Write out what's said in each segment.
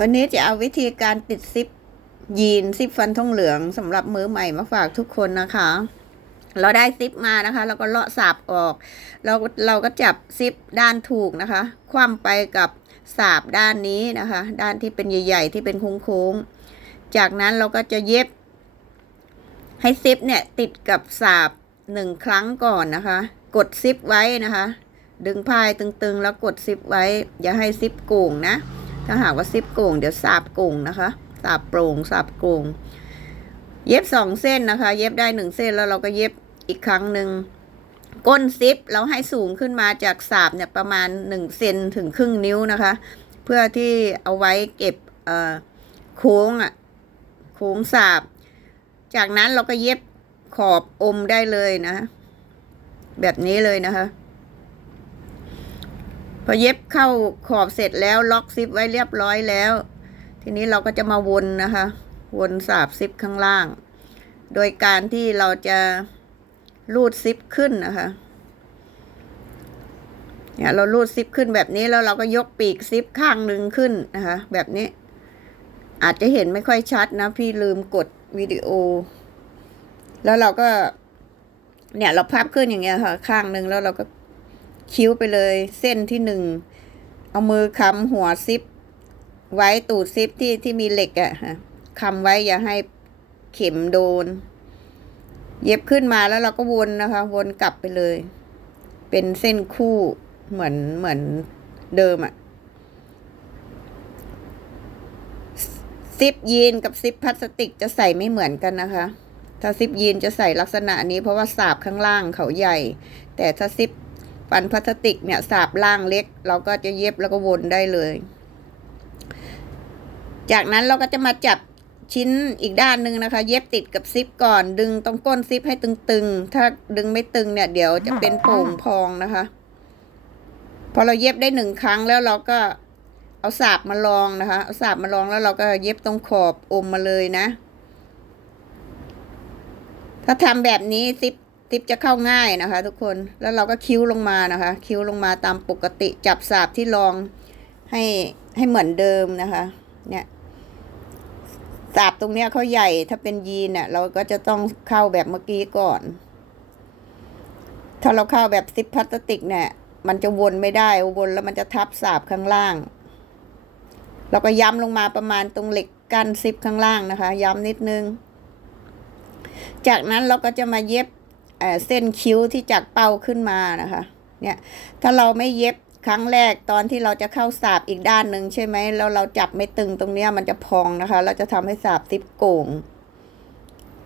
วันนี้จะเอาวิธีการติดซิปยีนซิปฟันทองเหลืองสำหรับมือใหม่มาฝากทุกคนนะคะ เราได้ซิปมานะคะ แล้วก็เลาะสาบออก เราเราก็จับซิปด้านถูกนะคะ คว่ำไปกับสาบด้านนี้นะคะ ด้านที่เป็นใหญ่ ๆ ที่เป็นโค้งๆ จากนั้นเราก็จะเย็บ ให้ซิปเนี่ยติดกับสาบหนึ่งครั้งก่อนนะคะ กดซิปไว้นะคะ ดึงพายตึงๆ แล้วกดซิปไว้ อย่าให้ซิปโก่งนะ ถ้าหากว่าซิปโก่งเดี๋ยวสาบโก่งนะคะสาบโปร่งสาบโก่งเย็บสองเส้นนะคะ เย็บได้หนึ่งเส้นแล้วเราก็เย็บอีกครั้งหนึ่งก้นซิปเราให้สูงขึ้นมาจากสาบเนี่ยประมาณหนึ่งเซนถึงครึ่งนิ้วนะคะ เพื่อที่เอาไว้เก็บเอ่อโค้งอะโค้งสาบ จากนั้นเราก็เย็บขอบอมได้เลยนะ แบบนี้เลยนะคะ พอเย็บเข้าขอบเสร็จแล้วล็อกซิปไว้เรียบร้อยแล้ว ทีนี้เราก็จะมาวนนะคะ วนสาบซิปข้างล่าง โดยการที่เราจะรูดซิปขึ้นนะคะเนี่ยเรารูดซิปขึ้นแบบนี้แล้วเราก็ยกปีกซิปข้างหนึ่งขึ้นนะคะ แบบนี้ อาจจะเห็นไม่ค่อยชัดนะ พี่ลืมกดวิดีโอ แล้วเราก็ เนี่ยเราพับขึ้นอย่างเงี้ยค่ะ ข้างหนึ่งแล้วเราก็ คิ้วไปเลย เส้นที่หนึ่ง เอามือค้ำหัวซิป ไว้ตูดซิปที่ที่มีเหล็กอะฮะค้ำไว้อย่าให้เข็มโดน เย็บขึ้นมาแล้วเราก็วนนะคะ วนกลับไปเลย เป็นเส้นคู่เหมือนเหมือนเดิมอะซิปยีนกับซิปพลาสติกจะใส่ไม่เหมือนกันนะคะ ถ้าซิปยีนจะใส่ลักษณะนี้เพราะว่าสาบข้างล่างเขาใหญ่ แต่ถ้าซิป ฟันพลาสติกเนี่ยสาบล่างเล็ก เราก็จะเย็บแล้วก็วนได้เลย จากนั้นเราก็จะมาจับชิ้นอีกด้านหนึ่งนะคะ เย็บติดกับซิปก่อน ดึงตรงก้นซิปให้ตึงๆ ถ้าดึงไม่ตึงเนี่ย เดี๋ยวจะเป็นโป่งพองนะคะ พอเราเย็บได้หนึ่งครั้งแล้วเราก็เอาสาบมาลองนะคะเอาสาบมาลองแล้วเราก็เย็บตรงขอบอมมาเลยนะ ถ้าทำแบบนี้ซิป ซิปจะเข้าง่ายนะคะ ทุกคน แล้วเราก็คิ้วลงมานะคะ คิ้วลงมาตามปกติจับสาบที่รองให้ให้เหมือนเดิมนะคะ เนี่ยสาบตรงเนี้ยเขาใหญ่ถ้าเป็นยีนเนี่ยเราก็จะต้องเข้าแบบเมื่อกี้ก่อน ถ้าเราเข้าแบบซิปพลาสติกเนี่ย มันจะวนไม่ได้วนแล้วมันจะทับสาบข้างล่าง เราก็ย้ำลงมาประมาณตรงเหล็กกั้นซิปข้างล่างนะคะ ย้ำนิดนึง จากนั้นเราก็จะมาเย็บ เเส้นคิ้วที่จากเป้าขึ้นมานะคะ เนี่ยถ้าเราไม่เย็บครั้งแรกตอนที่เราจะเข้าสาบอีกด้านหนึ่งใช่ไหมแล้วเราจับไม่ตึงตรงเนี้ยมันจะพองนะคะแล้วจะทำให้สาบซิปโก่ง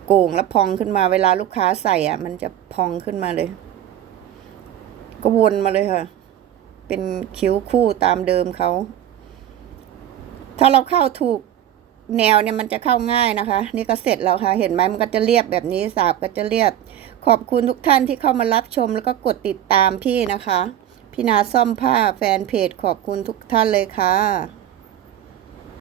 โก่งแล้วพองขึ้นมาเวลาลูกค้าใส่อะ มันจะพองขึ้นมาเลย ก็วนมาเลยค่ะ เป็นคิ้วคู่ตามเดิมเขาถ้าเราเข้าถูก แนวเนี่ยมันจะเข้าง่ายนะคะ นี่ก็เสร็จแล้วค่ะ เห็นไหมมันก็จะเรียบแบบนี้สาบก็จะเรียบ ขอบคุณทุกท่านที่เข้ามารับชมแล้วก็กดติดตามพี่นะคะ พี่นาซ่อมผ้าแฟนเพจขอบคุณทุกท่านเลยค่ะ